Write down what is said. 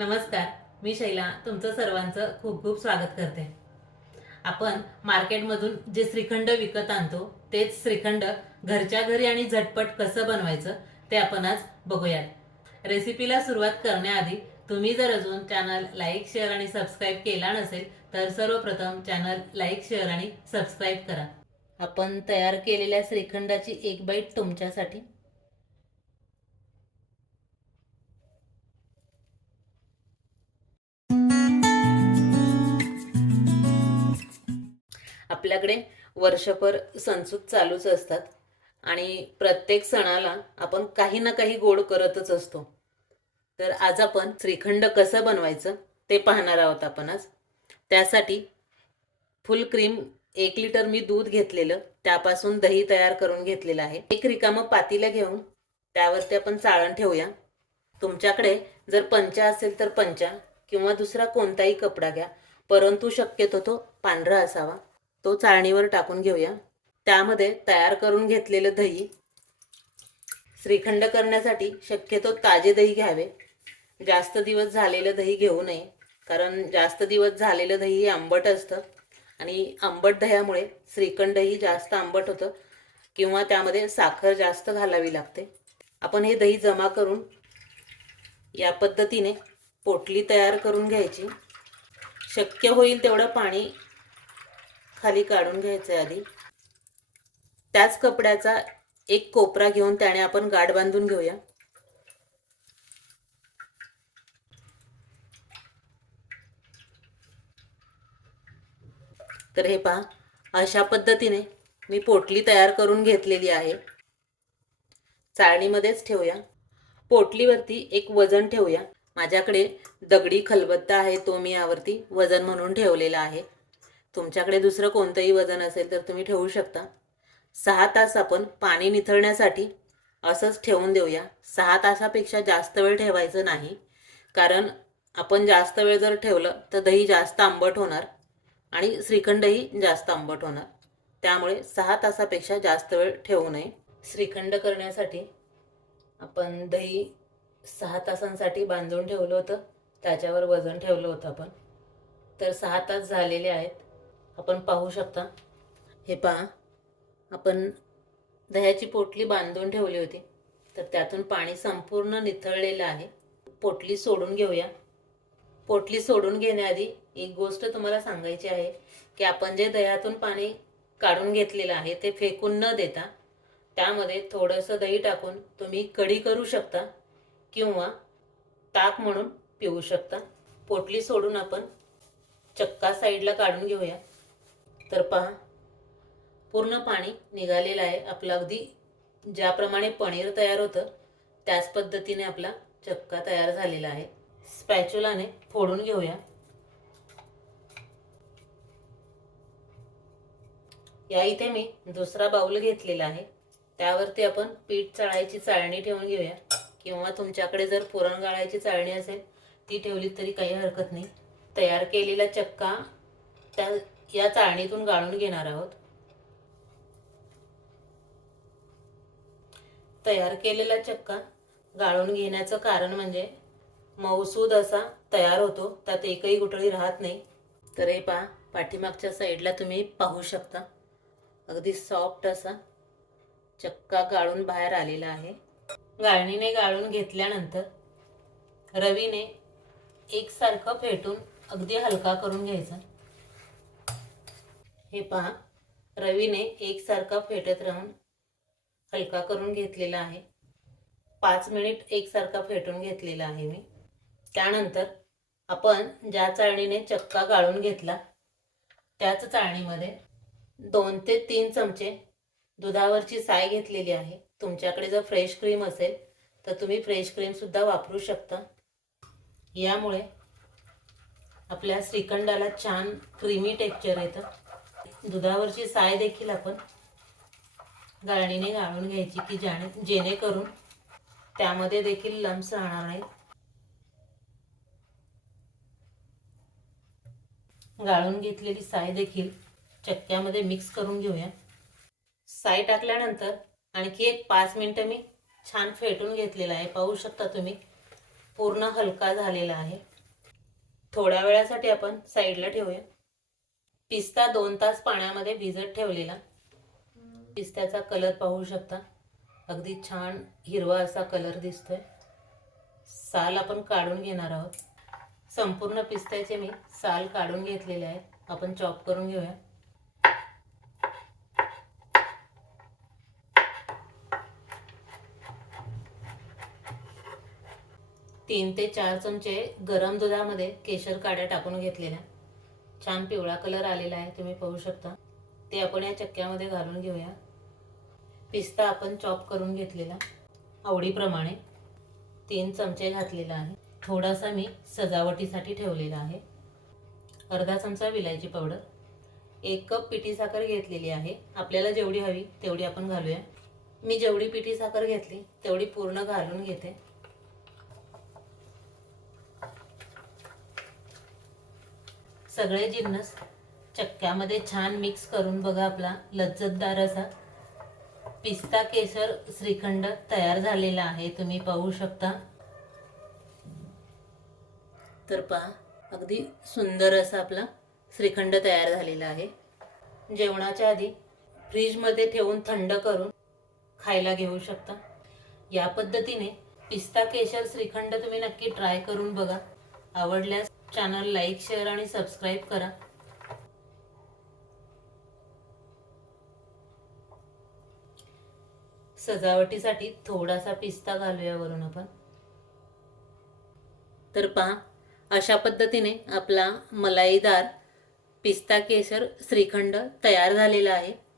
नमस्कार मी शैला तुमचं सर्वांचं खूप खूप स्वागत करते. आपण मार्केटमधून जे श्रीखंड विकत आणतो तेच श्रीखंड घरच्या घरी आणि झटपट कसं बनवायचं ते आपण आज बघूयात. रेसिपीला सुरुवात करण्याआधी तुम्ही जर अजून चॅनल लाईक शेअर आणि सबस्क्राईब केला नसेल तर सर्वप्रथम चॅनल लाईक शेअर आणि सबस्क्राईब करा. आपण तयार केलेल्या श्रीखंडाची एक बाईट तुमच्यासाठी आपल्याकडे वर्षभर संसूत चालूच असतात आणि प्रत्येक सणाला आपण काही ना काही गोड करतच असतो. तर आज आपण श्रीखंड कसं बनवायचं ते पाहणार आहोत आपण आज. त्यासाठी फुल क्रीम एक लिटर मी दूध घेतलेलं त्यापासून दही तयार करून घेतलेलं आहे. एक रिकामं पातीला घेऊन त्यावरती आपण चाळण ठेवूया. तुमच्याकडे जर पंचा असेल तर पंचा किंवा दुसरा कोणताही कपडा घ्या परंतु शक्यतो तो पांढरा असावा. तो चाळणीवर टाकून घेऊया. त्यामध्ये तयार करून घेतलेलं दही श्रीखंड करण्यासाठी शक्यतो ताजे दही घ्यावे. जास्त दिवस झालेलं दही घेऊ नये कारण जास्त दिवस झालेलं दही हे आंबट असतं आणि आंबट दह्यामुळे श्रीखंडही जास्त आंबट होतं किंवा त्यामध्ये साखर जास्त घालावी लागते. आपण हे दही जमा करून या पद्धतीने पोटली तयार करून घ्यायची. शक्य होईल तेवढं पाणी खाली काढून घ्यायचं आहे आधी. त्याच कपड्याचा एक कोपरा घेऊन त्याने आपण गाठ बांधून घेऊया. तर हे पहा अशा पद्धतीने मी पोटली तयार करून घेतलेली आहे. चाळणीमध्येच ठेवूया. पोटलीवरती एक वजन ठेवूया. माझ्याकडे दगडी खलबत्ता आहे तो मी यावरती वजन म्हणून ठेवलेला आहे. तुमच्याकडे दुसरं कोणतंही वजन असेल तर तुम्ही ठेवू शकता. सहा तास आपण पाणी निथळण्यासाठी असंच ठेवून देऊया. सहा तासापेक्षा जास्त वेळ ठेवायचं नाही. कारण आपण जास्त वेळ जर ठेवलं तर दही जास्त आंबट होणार आणि श्रीखंडही जास्त आंबट होणार. त्यामुळे सहा तासापेक्षा जास्त वेळ ठेवू नये. श्रीखंड करण्यासाठी आपण दही सहा तासांसाठी बांधून ठेवलं होतं. त्याच्यावर वजन ठेवलं होतं आपण. तर सहा तास झालेले आहेत. आपण पाहू शकता. हे पहा. आपण दह्याची पोटली बांधून ठेवली होती. तर त्यातून पाणी संपूर्ण निथळलेलं आहे. पोटली सोडून घेऊया. पोटली सोडून घेण्याआधी एक गोष्ट तुम्हाला सांगायची आहे की आपण जे दह्यातून पाणी काढून घेतलेलं आहे ते फेकून न देता त्यामध्ये थोडंसं दही टाकून तुम्ही कढी करू शकता किंवा ताक म्हणून पिऊ शकता. पोटली सोडून आपण चक्का साईडला काढून घेऊया. तर पहा. पूर्ण पाणी निघालेलं आहे. आपलं अगदी ज्याप्रमाणे पनीर तयार होतं त्याच पद्धतीने आपला चक्का तयार झालेला आहे. स्पॅच्युलाने फोडून घेऊया. या इथे मी दुसरा बाऊल घेतलेला आहे. त्यावरती आपण पीठ चाळायची चाळणी ठेवून घेऊया. किंवा तुमच्याकडे जर पुरण गाळायची चाळणी असेल ती ठेवली तरी काही हरकत नाही. तयार केलेला चक्का त्या या चाळणीतून गाळून घेणार आहोत. तयार केलेला चक्का गाळून घेण्याचं कारण म्हणजे मऊसूद असा तयार होतो त्यात एकही गुठळी राहत नाही. तर हे पहा पाठीमागच्या साईडला तुम्ही पाहू शकता. अगदी सॉफ्ट असा चक्का गाळून बाहेर आलेला आहे. गाळणीने गाळून घेतल्यानंतर रवीने एकसारखं फेटून अगदी हलका करून घ्यायचा. हे पहा. रवीने एकसारखा फेटत राहून हलका करून घेतलेला आहे. पाच मिनिट एकसारखा फेटून घेतलेला आहे मी. त्यानंतर आपण ज्या चाळणीने चक्का गाळून घेतला त्याच चाळणीमध्ये दोन ते तीन चमचे दुधावरची साय घेतलेली आहे. तुमच्याकडे जर फ्रेश क्रीम असेल तर तुम्ही फ्रेश क्रीमसुद्धा वापरू शकता. यामुळे आपल्या श्रीखंडाला छान क्रीमी टेक्चर येतं. दुधावरची साय देखील आपण गाळणीने गाळून घ्यायची की जाणे जेणेकरून त्यामध्ये देखील लम्स राहणार नाहीत गाळून घेतलेली साय देखील चक्क्यामध्ये मिक्स करून घेऊया. साय टाकल्यानंतर आणखी एक पाच मिनटं मी छान फेटून घेतलेला आहे. पाहू शकता तुम्ही पूर्ण हलका झालेला आहे. थोड्या वेळासाठी आपण साईडला ठेवूया. पिस्ता दोन तास पाण्यामध्ये भिजत ठेवलेला. पिस्त्याचा कलर पाहू शकता. अगदी छान हिरवा असा कलर दिसतोय. साल आपण काढून घेणार आहोत. संपूर्ण पिस्त्याचे मी साल काढून घेतलेले आहेत. आपण चॉप करून घेऊया. तीन ते चार चमचे गरम दुधामध्ये केशर काड्या टाकून घेतलेल्या. छान पिवळा कलर आलेला आहे तुम्ही पाहू शकता. ते आपण या चक्क्यामध्ये घालून घेऊया. पिस्ता आपण चॉप करून घेतलेला आवडीप्रमाणे. तीन चमचे घातलेला आहे. थोडासा मी सजावटीसाठी ठेवलेला आहे. अर्धा चमचा विलायची पावडर. एक कप पिठी साखर घेतलेली आहे. आपल्याला जेवढी हवी तेवढी आपण घालूया. मी जेवढी पिठी साखर घेतली तेवढी पूर्ण घालून घेते. सगळे जिन्नस चक्क्यामध्ये छान मिक्स करून बघा आपला लज्जतदार असा. पिस्ता केसर श्रीखंड तयार झालेला आहे तुम्ही पाहू शकता. तर पहा अगदी सुंदर असा आपला श्रीखंड तयार झालेला आहे. जेवणाच्या आधी फ्रीजमध्ये ठेवून थंड करून खायला घेऊ शकता. या पद्धतीने पिस्ता केशर श्रीखंड तुम्ही नक्की ट्राय करून बघा. आवडल्यास चॅनल लाईक शेअर आणि सबस्क्राईब करा. सजावटीसाठी थोडासा पिस्ता घालूया वरून आपण. तर पहा अशा पद्धतीने आपला मलाईदार पिस्ता केसर श्रीखंड तयार झालेला आहे.